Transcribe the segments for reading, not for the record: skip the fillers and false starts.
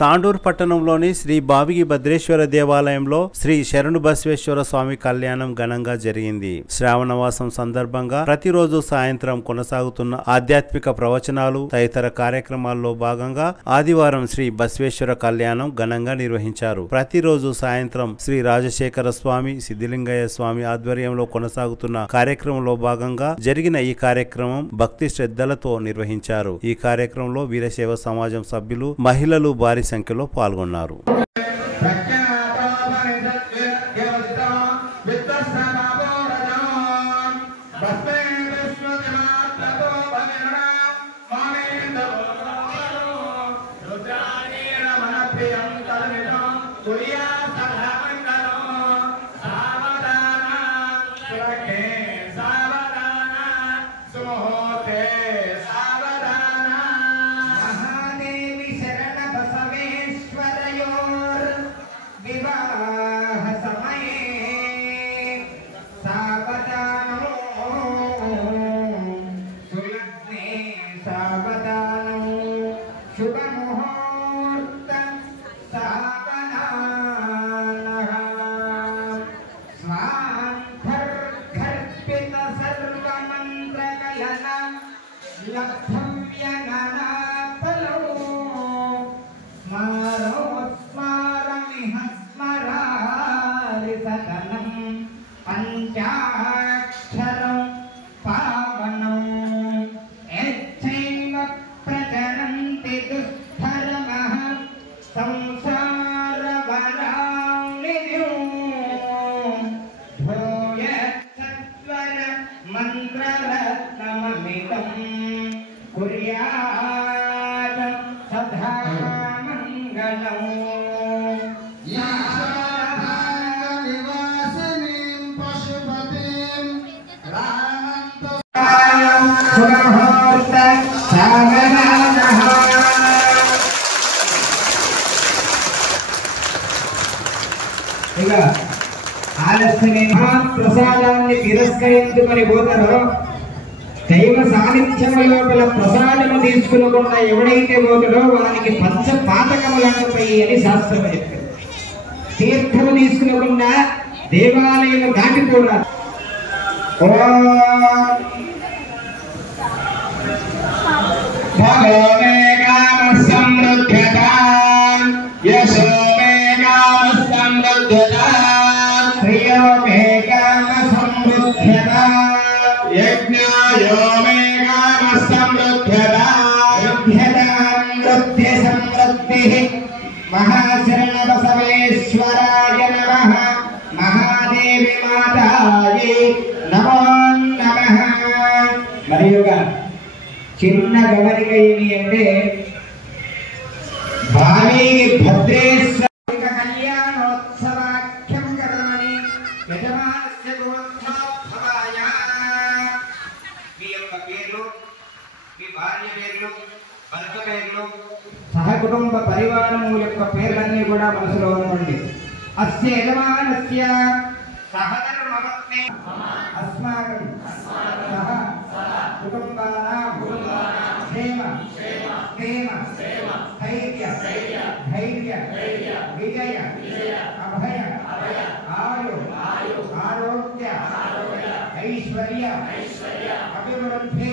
తాండూరు పట్టణంలోని శ్రీ బావిగి భద్రేశ్వర దేవాలయంలో శ్రీ శరణు బసవేశ్వర స్వామి కళ్యాణం ఘనంగా జరిగింది. శ్రావణమాసం సందర్భంగా ప్రతిరోజు సాయంత్రం కొనసాగుతున్న ఆధ్యాత్మిక ప్రవచనాలు తదితర కార్యక్రమాల్లో భాగంగా ఆదివారం శ్రీ బసవేశ్వర కళ్యాణం ఘనంగా నిర్వహించారు. ప్రతిరోజు సాయంత్రం శ్రీ రాజశేఖర స్వామి, సిద్ధిలింగయ్య స్వామి ఆధ్వర్యంలో కొనసాగుతున్న కార్యక్రమంలో భాగంగా జరిగిన ఈ కార్యక్రమం భక్తి శ్రద్ధలతో నిర్వహించారు. ఈ కార్యక్రమంలో వీరశైవ సమాజం సభ్యులు, మహిళలు భారీ సంఖ్యలో పాల్గొన్నారు. ప్రసాదాన్ని తిరస్కరించుకొని పోతారో దైవ సాన్నిధ్యము లోపల ప్రసాదము తీసుకునకుండా ఎవడైతే పోతాడో వానికి పంచపాతకములంటాయి అని శాస్త్రం చెప్తారు. తీర్థము తీసుకునకుండా దేవాలయం దాటిపోరాదు. महाशरण बसवेश्वराय नमः, महादेवी माताये नमो नमः. मरियुगा చిన్న గమనిక ఏమి అంటే బావిగి భద్రేశ్వర కళ్యాణోత్సవాఖ్యం కర్మణి యజమానస్య గోత్రోద్భవాయ. మీ యొక్క పేర్లు, మీ భార్య పేర్లు, భర్త పేర్లు, సహకుటుంబ పరివారము యొక్క పేర్లన్నీ కూడా మనసులో ఉండండి. అస్య యజమానస్య సహధర్మపత్ని అస్మాకం సహ కుటుంబానాం క్షేమ క్షేమ స్థైర్య ధైర్య విజయ అభయ ఆయు ఆరోగ్య ఐశ్వర్య అభివృద్ధి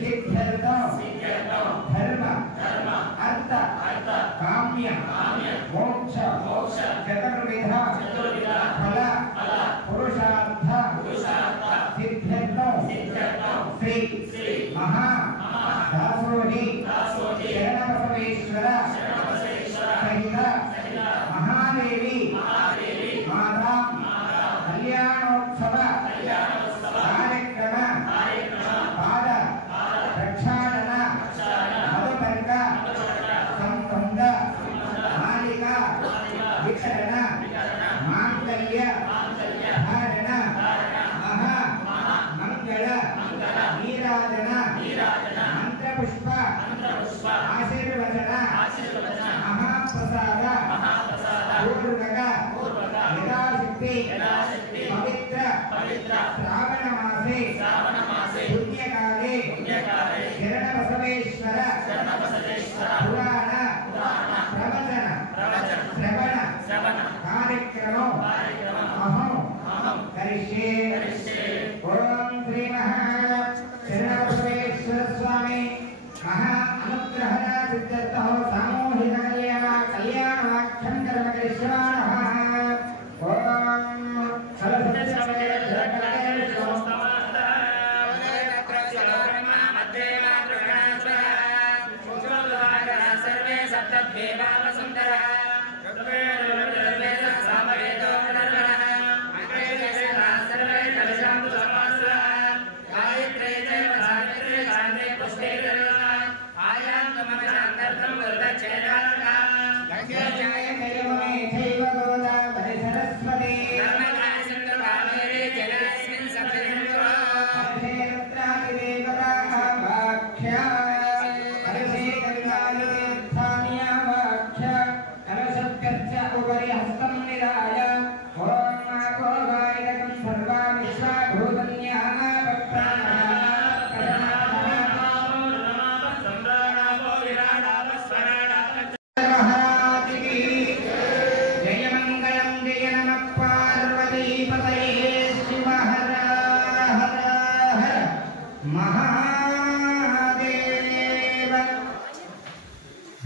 సిద్ధ్యర్థం ధర్మ అర్థ కామ్య మోక్ష చతుర్విధ ఫల పురుషార్థ సిద్ధ్యర్థం శ్రీ మహా దాసోహి శరణబసవేశ్వర సహిత మహాదేవి మాతా కళ్యాణోత్సవ కార్యక్రమ పాద ప్రక్షాళన మధుపర్క సంబంధ మాలిక వికరణ మాంగళ్య ధారణ మహా మంగళ నీరాజన మంత్రపుష్ప ఆశీర్వచన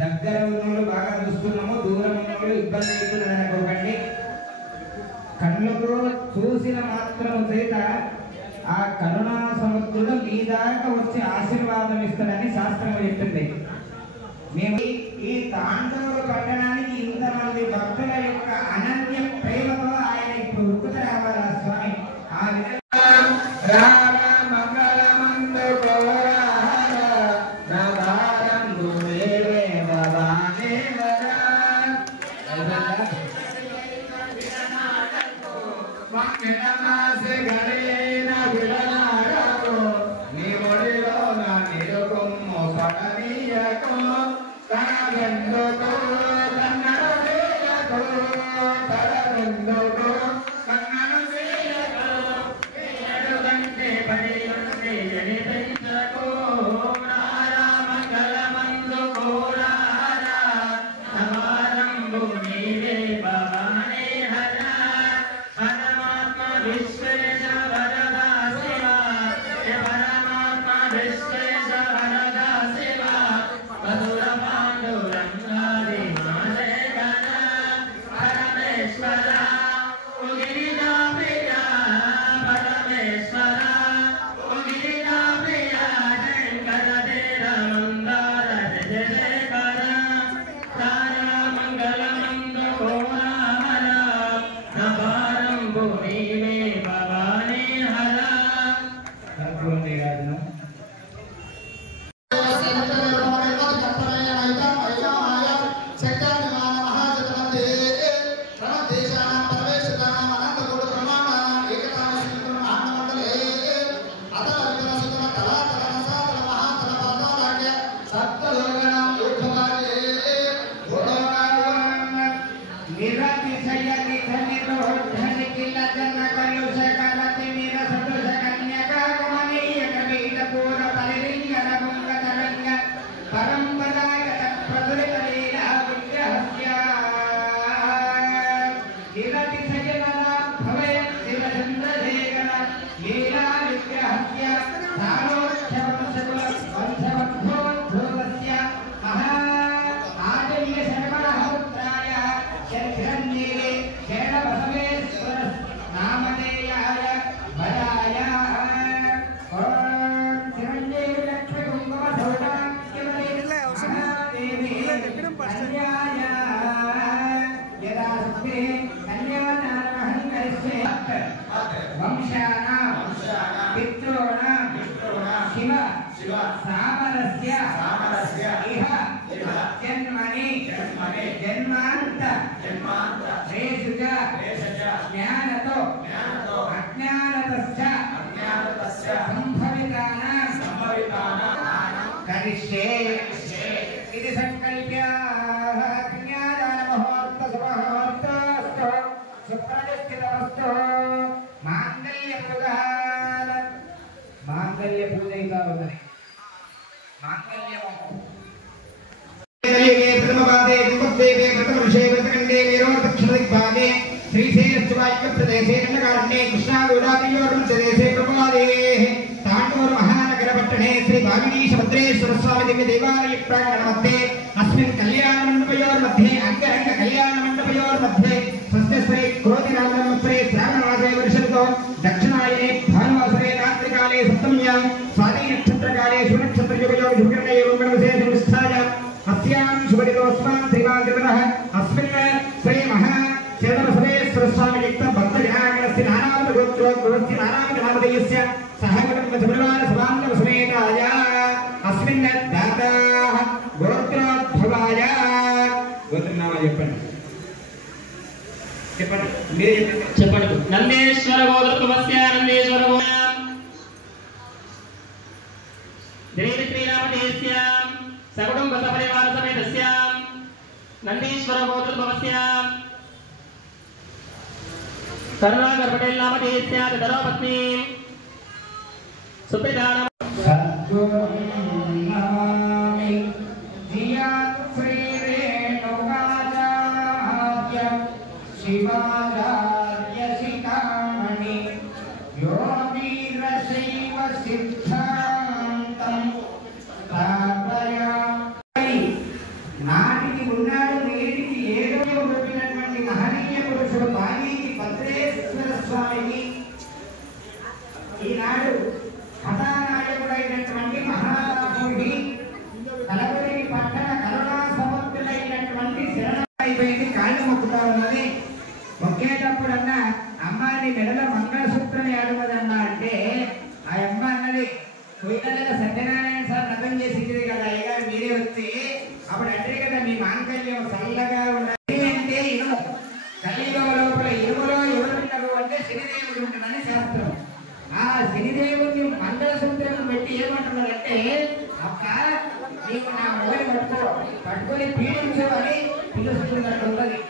దగ్గర ఉన్నోళ్ళు బాగా చూస్తున్నాము, దూరం ఉన్నోళ్ళు ఇబ్బంది అవుతుందని అనుకోకండి. కళ్ళకు చూసిన మాత్రం చేత ఆ కరుణా సముద్రుడు మీ దాకా వచ్చి ఆశీర్వాదం ఇస్తాడని శాస్త్రం చెప్పింది. మేము ఈ తాండూరు పట్టణానికి ఇంతమంది భక్తుల యొక్క అనన్య ప్రేమతో ఆయన ఇప్పుడు ఉక్కుత రావాలా స్వామి. ఆ విధంగా రామ మంగళ మందు నందేశ్వర గోత్రత్వస్య నందేశ్వర శ్రీరామదేశ్య సకుటుంబ సపరివార సమేతస్య నందీశ్వర గోత్రత్వస్య కరుణాకర్ పటేల్ నామదేశ్య ధర్మపత్ని సుప్రీతాన మొక్కుతా ఉన్నది. మొక్కేటప్పుడన్నా అమ్మ నీ మెడలో మంగళసూత్రం ఏడున్నదమ్మా అంటే ఆ అమ్మ అన్నది పోయిన సత్యనారాయణ సార్ వ్రతం చేసింది కదా అయ్యగారు మీరే వచ్చి అప్పుడు అంటే కదా మీ మాంగళ్యం చల్లగా ఉన్నది అంటే ఇనుము కలియుగ లోపల ఇనుములో ఎవరున్నారు అంటే శనిదేవుడు ఉంటుందని శాస్త్రం. ఆ శనిదేవుడిని మంగళసూత్రం పెట్టి ఏమంటున్నారంటే అక్క నీకు నా మొగలి పట్టుకొని పీడించు అని పిలుస్తున్నట్లున్నది.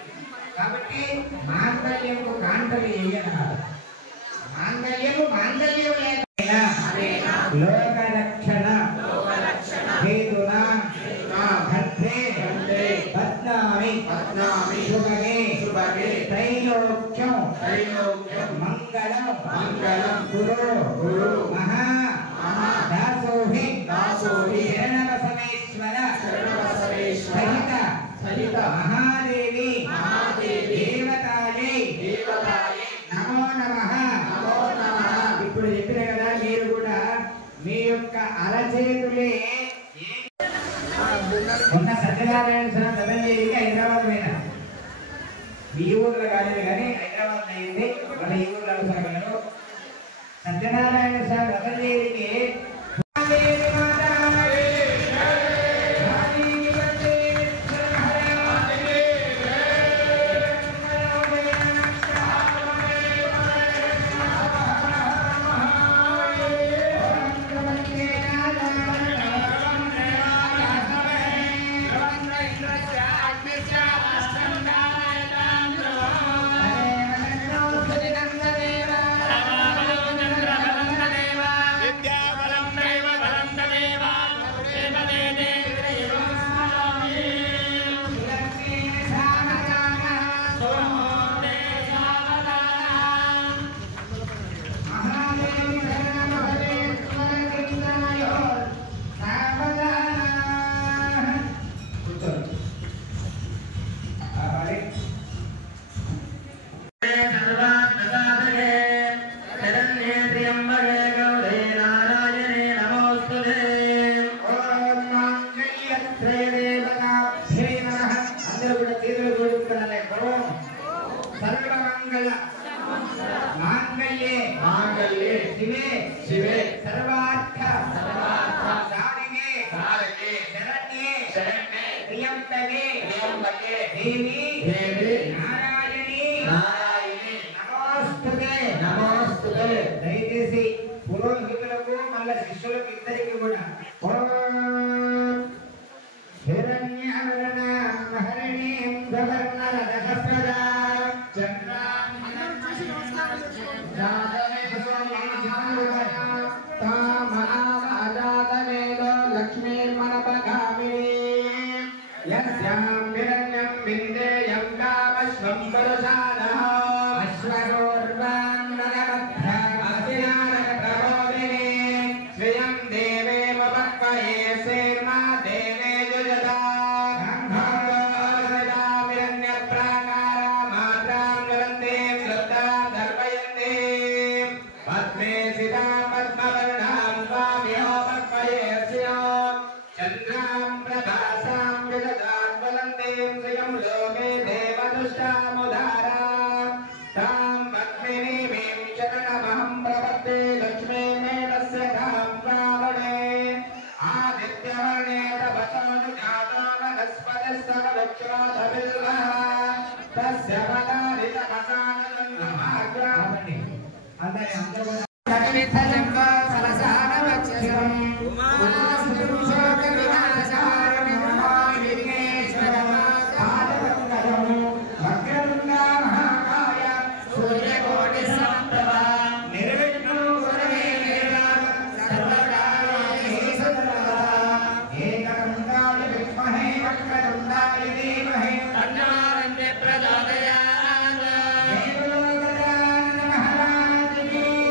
కాబట్టి మాంగళ్యము కాంతలు వేయనారు. మాంగళ్యం లేకపోయినా లోక రక్షణ హేతునా భద్రే పద్నామి శుభగే త్రైలోక్యం మంగళం గురు మహా దాసోహి శరణవసమేశ్వర సహిత మహాదేవి దేవతాయే నమో నమః. ఇప్పుడు చెప్పిన కదా మీరు కూడా మీ యొక్క అరచేతులే ఉన్న సత్యనారాయణ స్వామి వ్రతం చేసి హైదరాబాద్ పోయినా ఈ ఊర్లో కాలేదు కానీ హైదరాబాద్ అయింది. మన ఈ ఊర్లో అనుసరగలరు సత్యనారాయణ స్వామి వ్రతం చేసి शिवे सर्वार्थ सारिगे शरण्ये त्र्यंबके देवी नारायणी नमोस्तुते. దయచేసి పురోహితులకు మళ్ళీ శిష్యులకు ఇద్దరికి కూడా హిరణ్యవర్ణం గవర్ణరదహస్రదా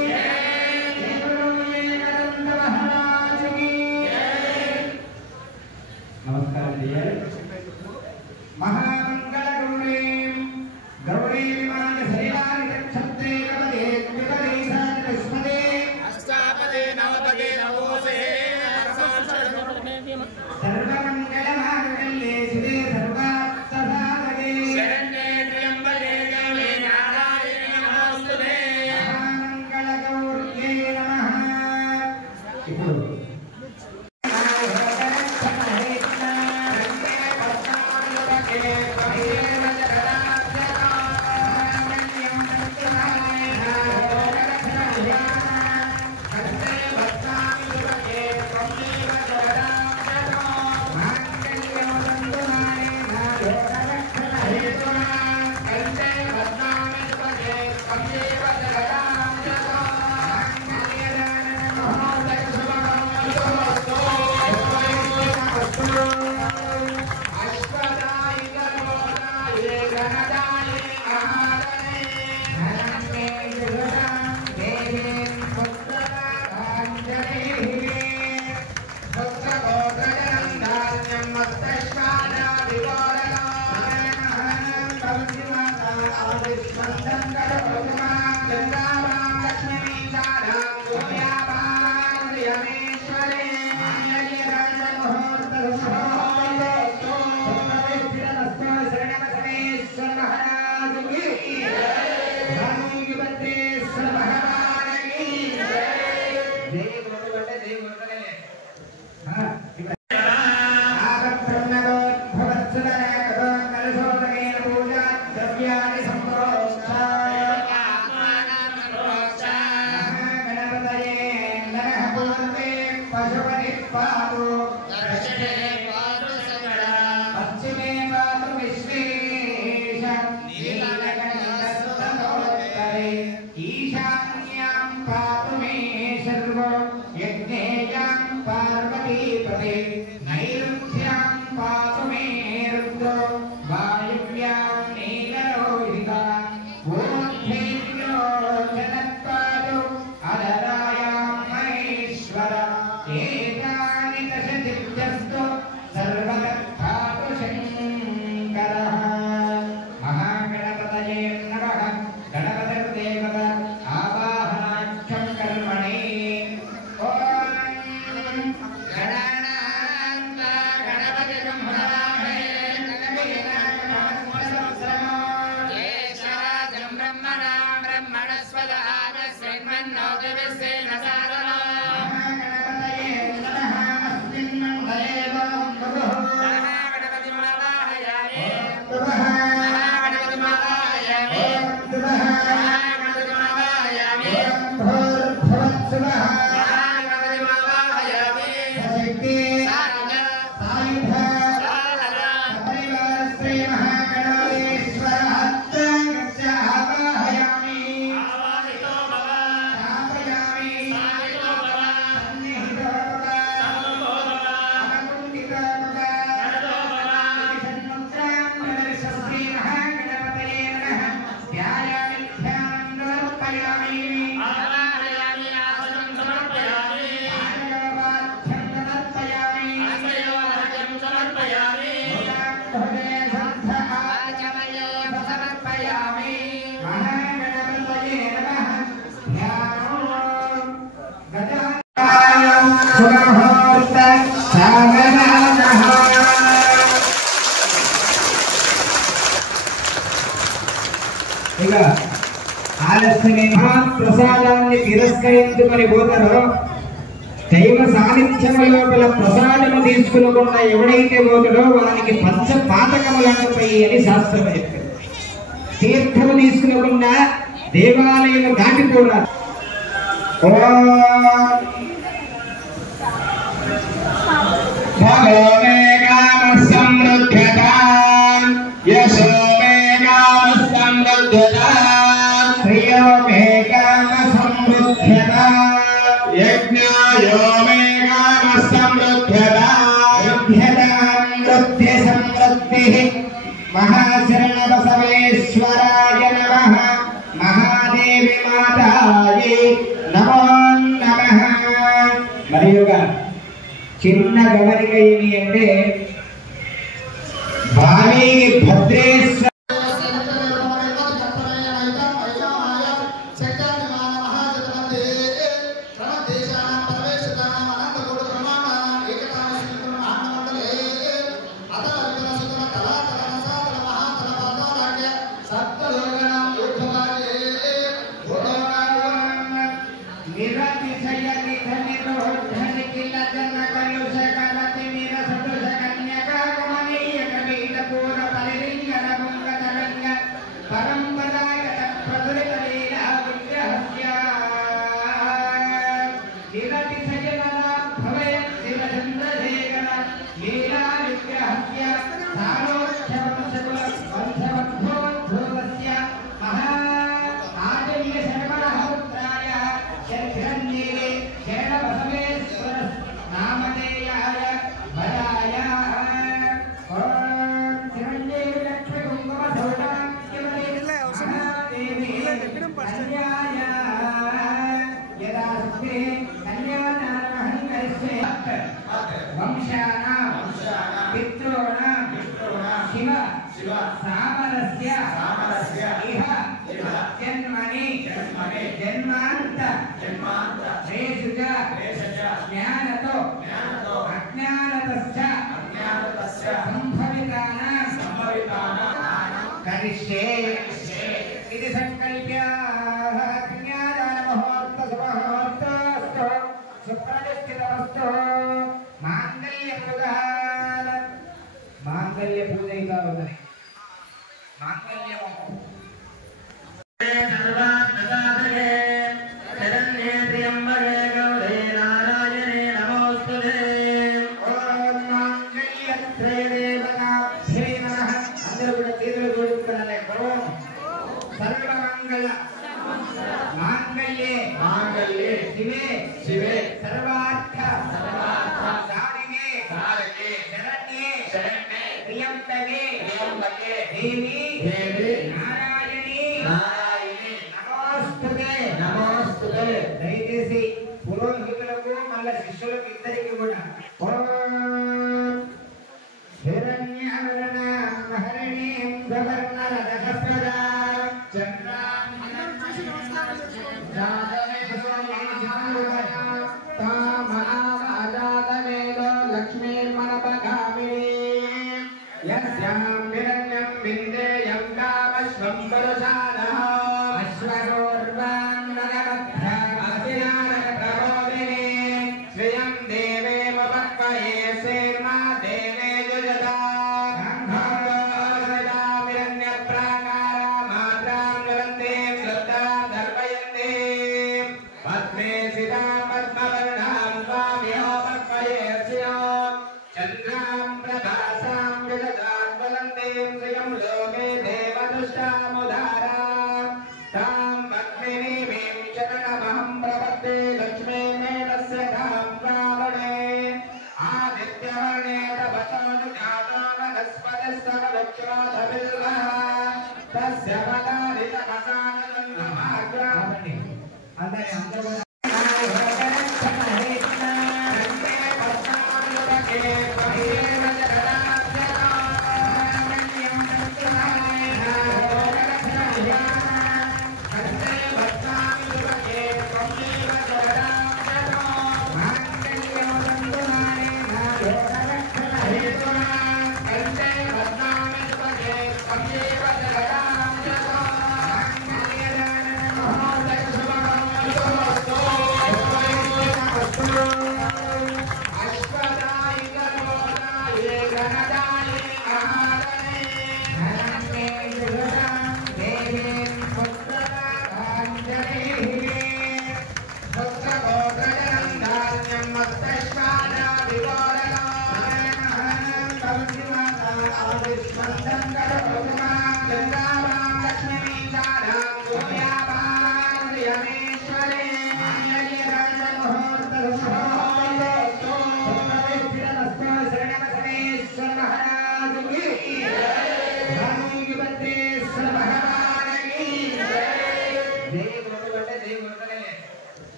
Yeah. ప్రసాదాన్ని తిరస్కరించుకొని పోతారో దైవ సాన్నిధ్యము లోపల ప్రసాదము తీసుకునకుండా ఎవడైతే పోతాడో వానికి పంచపాతకములంటాయి అని శాస్త్రం చెప్తారు. తీర్థము తీసుకునకుండా దేవాలయము దాటిపోరాదు. महाशरण बसवेश्वराय नमः महादेवी माताये नमो नमः. मरियुगा చిన్న గమనిక ఏమి అంటే భావి భద్రేశ్వర परंपरागत प्रचलित लीला विग्रहस्य लीलाति सजनना भवेत् शिवचन्द्रशेखर लीला विग्रहस्य सारोच्छवंशकुल वंशवद्भोद्भूतस्य महा आजन्य शर्मणपुत्राय शरणेले शरणबसवेश्वर नामधेयाय वराय चिरञ्जीवी लक्ष्मी कुङ्कुम सौभाग्यवती कन्याय यदास्ते कन्यादानमहङ्करिष्ये वंशानां पितॄणां शिव सामरस्य इह जन्मनि जन्मान्त रेषु च ज्ञानतो अज्ञानतश्च संभवितानां करिष्ये इति संकल्प्य कन्यादानमुहूर्तसुमुहूर्तस्तु सुप्रतिष्ठितमस्तु माङ्गल्यपूजयिता भवति माङ्गल्यम् सर्वात्मसाधने शरण्ये त्र्यम्बके गौरी नारायणे नमोस्तुते ॐ माङ्गल्यत्रे देवताभ्यै नमः అందరూ కూడా చేతులు జోడించాలి ఓం సర్వమంగళ మాంగళ్యే మాంగళ్యే శివే శివే సర్వార్థ సాధికే సాధికే శరణ్యే శరణ్యే ప్రియంతకే ప్రియంతకే దేవి దేవి నారాయణి నారాయణి నమోస్తుతే నమోస్తుతే దయచేసి పురోహితులకు మళ్ళీ శిష్యులకు ఇద్దరికి కూడా ఓం హిరణ్యవర్ణాం హరిణీం గవర్ణరదహస్రదాం చంద్రాం తామావాదాతవేదో లక్ష్మీర్మనపగామినీ యస్యాం హిరణ్యం విందేయం కామశ్వం పురుషానః అశ్వరోర్వాం నరమధ్యామసినారకప్రబోధినీ శ్రియం దేవేవ పక్వయే శేర్మా దేవే జుజదా హిరణ్యప్రాకారామాత్రాం జ్వలంతీం శ్రద్ధాం దర్పయంతే పద్మే సితాం పద్మవర్ణాం స్వామిహో పక్వయే శ్రియం చంద్రాం ప్రభాసాం విదదాం జ్వలంతీం శ్రియం లోకే దేవదృష్టాముదారాం తాం పద్మినీమీం చరణమహం ప్రపద్దే లక్ష్మీమేనస్య ధాం రావణే ఆదిత్యవర్ణే తపసోను జ్ఞాతో వనస్పతిస్తవక్షోధవిల్వః తస్య పదాని తపసానదంతమాగ్రామణి అందరి అందరూ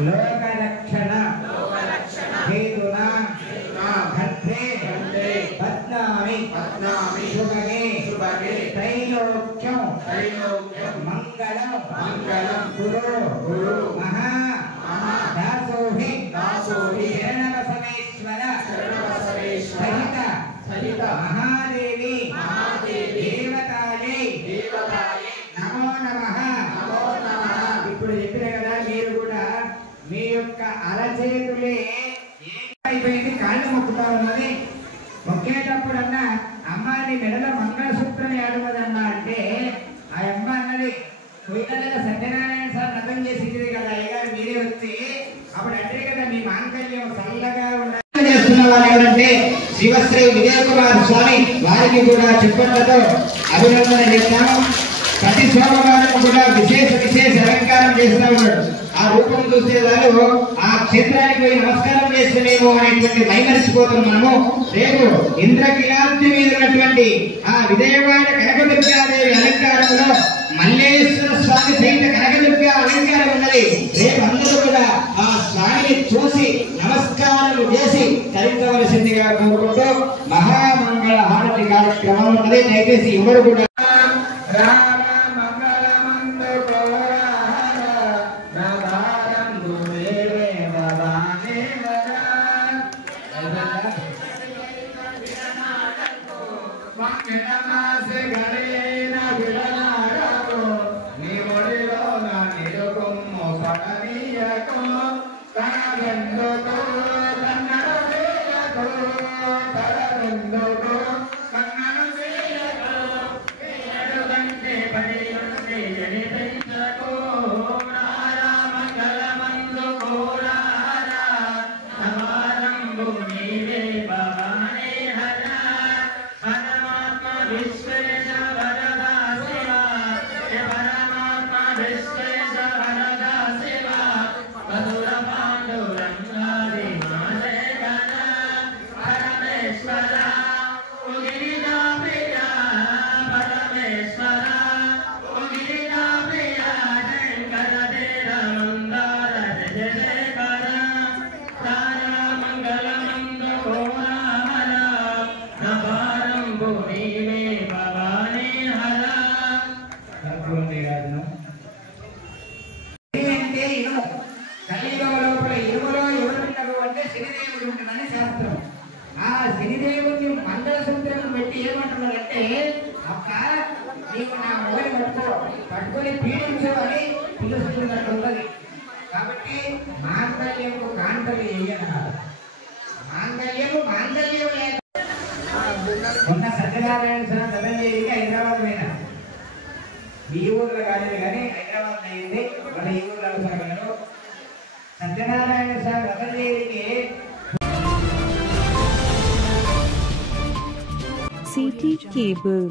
लोकरक्षण हेतुना भद्रे पद्मामि शुभगे त्रैलोक्यं मंगलं गुरु महा दासोहि शरणबसवेश्वर सहित महादेवी देवताये नमो नमः ఇప్పుడు చెప్పిన కదా మీరు కూడా మీ యొక్క అరచేతులే ఏకైపోయింది కాళ్ళు మొక్కుతా ఉన్నది మొక్కేటప్పుడన్నా అమ్మ నీ మెడల మంగళసూత్రం ఏడున్నదమ్మా అంటే ఆ అమ్మ అన్నది పోయిన సత్యనారాయణ సార్ అర్థం చేసింది కదా అయ్యగారు మీరే వచ్చి అప్పుడు అంటే కదా మీ మాంగళ్యం చల్లగా ఉండాలి చేస్తున్న వాళ్ళు ఎవరంటే శివశ్రీ విజయ్ కుమార్ స్వామి వారికి కూడా చెప్పట్లతో అభినందన చేస్తాము. ప్రతి సోమవారం కూడా విశేష అలంకారం చేస్తూ ఉన్నాడు. ఆ రూపం చూసే వాళ్ళు ఆ క్షేత్రానికి పోయి నమస్కారం చేస్తున్నాము అనేటువంటి మైమరిచిపోతున్నాం మనము. రేపు ఇంద్రకిలాద్రి మీద ఉన్నటువంటి ఆ విజయవాడ కనకదుర్గాదేవి అలంకారంలో మల్లేశ్వర స్వామి సహిత కనకదుర్గ అలంకారం ఉన్నది. రేపు అందరూ కూడా ఆ స్వామిని చూసి నమస్కారం చేసి తరించవలసిందిగా కోరుకుంటూ మహామంగళ హారతి కార్యక్రమం ఉన్నది. దయచేసి ఎవరు కూడా పట్టుకొని పీడించమని పిలుస్తున్నట్లున్నది. కాబట్టి మాంగళ్యము కాంతలు వేయన్నారు. మాంగళ్యము లేక ఉన్న సత్యనారాయణ స్వామి చదవేదికి హైదరాబాద్ పోయినా ఈ ఊర్లో కాలేదు కానీ హైదరాబాద్ అయింది. మన ఈ ఊర్లో అనుకున్నాను సత్యనారాయణ స్వామి చదవేదికి CT cable.